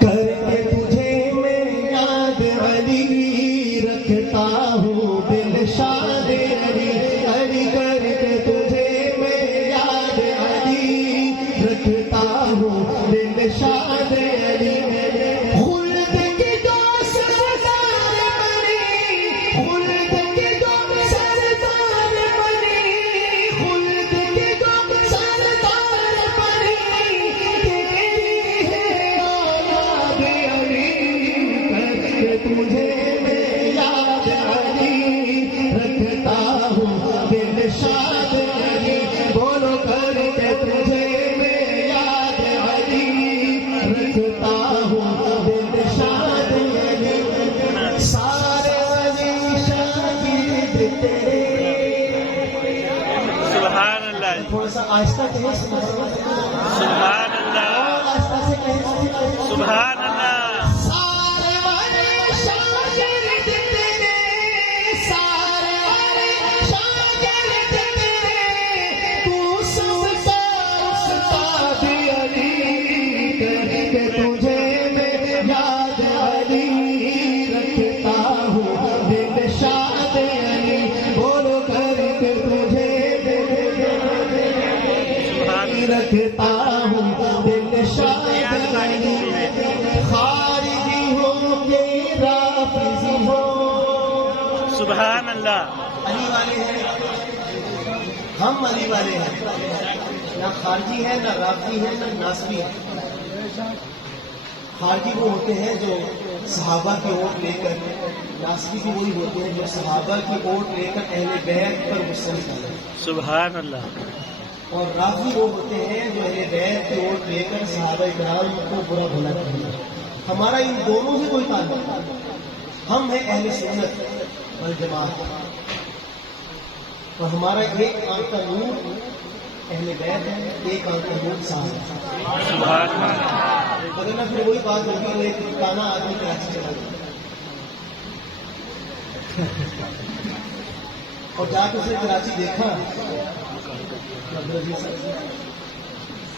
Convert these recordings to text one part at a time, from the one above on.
کر کے تجھے میں یاد علی رکھتا ہوں دل شاد علی علی کر کے تجھے میں یاد علی رکھتا ہوں دل شاد علی خلد کی دو سردار بنی خلد کی دو سردار بنی خلد کی دو سردار بنی تیری ہے اولاد علی کر کے تجھے میں یاد علی رکھتا ہوں دل شاد علی بولو کر کے تجھے میں یاد علی رکھتا ہوں دل شاد علی سارے علی شاگرد تیرے سبحان اللہ تھوڑا سا آہستہ کہیں سبحان اللہ اور آہستہ سے کہیں سبحان اللہ سارے والے شاگرد تیرے سارے والے شاگرد تیرے تو سب کا استاد علی کر کے تجھے میں یاد علی رکھتا ہوں دل شاد علی بولو کر کے تجھے میں رکھتا ہوں دل شاد علی خارجی ہو کے رافضی ہو سبحان اللہ علی والے ہیں ہم علی والے ہیں نہ خارجی ہے نہ رافضی ہے نہ ناصبی ہے خارجی وہ ہوتے ہیں جو صحابہ کی اوٹ لے کر ناصبی بھی وہی ہوتے ہیں جو صحابہ کی اوٹ لے کر اہل بیت پر غصہ کرتے ہیں سبحان اللہ اور رافضی وہ ہوتے ہیں جو اہل بیت کی اوٹ لے کر صحابہ کرام کو برا بھلا کرتے ہیں ہمارا ان دونوں سے کوئی تعلق نہیں ہم ہیں اہل سنت والجماعت اور ہمارا ایک آنکھ کا نور اہل بیت ہے ایک آنکھ کا نور صاحب ہے سبحان اللہ اگر نہ پھر وہی بات ہوگی وہ ایک کانا آدمی کراچی چلا گیا اور جا کے اس نے کراچی دیکھا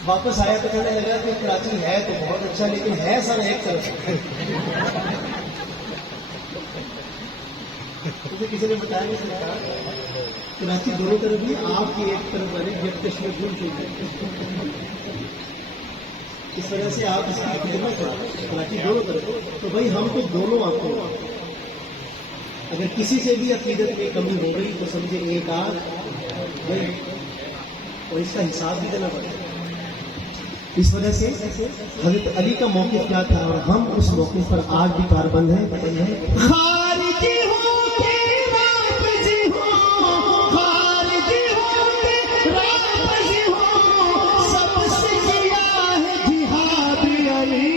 واپس آیا تو کہنے لگا کہ کراچی ہے تو بہت اچھا لیکن ہے سر ایک طرف مجھے کسی نے بتایا کہ کراچی دونوں طرف بھی آپ کی ایک طرف والے جب کشمیر بھول چکے اس وجہ سے آپ اس کی خدمت کریں کراچی دونوں طرف تو بھائی ہم تو دونوں آپ کو اگر کسی سے بھی عقیدت میں کمی ہو گئی تو سمجھے ایک آدھ گئی اور اس کا حساب بھی دینا پڑتا ہے اس وجہ سے حضرت علی کا موقف کیا تھا اور ہم اس موقف پر آج بھی کاربند ہیں خارجی ہو کے رافضی ہو خارجی ہو کے رافضی ہو سب سے کیا ہے جہاد علی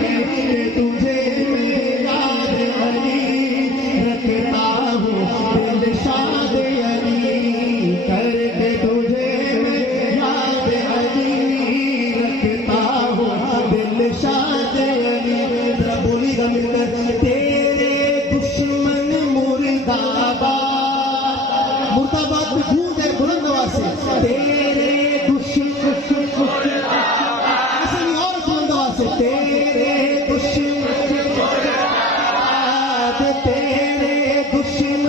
کر کے تجھے میں یاد علی رکھتا ہوں دل شاد علی کر کے تجھے میں یاد علی رکھتا ہوں دل شاد علی ذرا بولی گا مل کر تیرے دشمن مرد آباد میں گونج ہے بلند آواز سے تیرے دشمن ایسے نہیں اور بلند آواز سے تیرے دشمن تیرے دشمن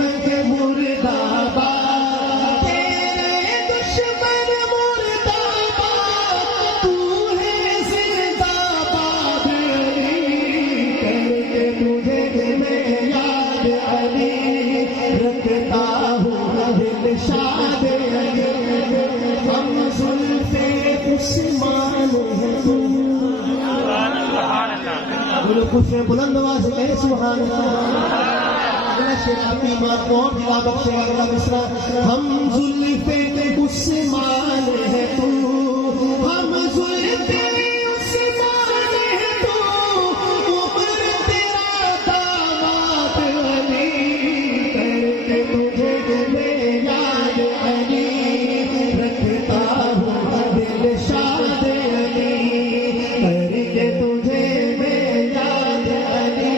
مرد آباد تیرے دشمن مرد آباد تو ہے زندہ باد علی کر کے تجھے میں یاد علی رکھتا ہوں دل شاد علی ہم زلف عثمان ہیں سبحان اللہ بولو خوش ہیں بلند آواز سے کہے سبحان اللہ اگلا شعر آپ کی ایمان کو اور تلاوت سے اگلا مصرع ہم زلف عثمان ہے تو ہم زلف عثمان ہے تو عمر تیرا داماد علی کر کے تجھے میں یاد علی رکھتا ہوں دل شاد علی کر کے تجھے میں یاد علی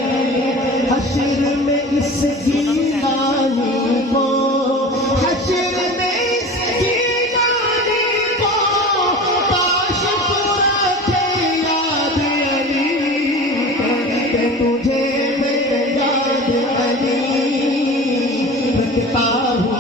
حشر میں اس کی رانی کو حشر میں اس کی رانی کو کاش پورا کرتا ہوں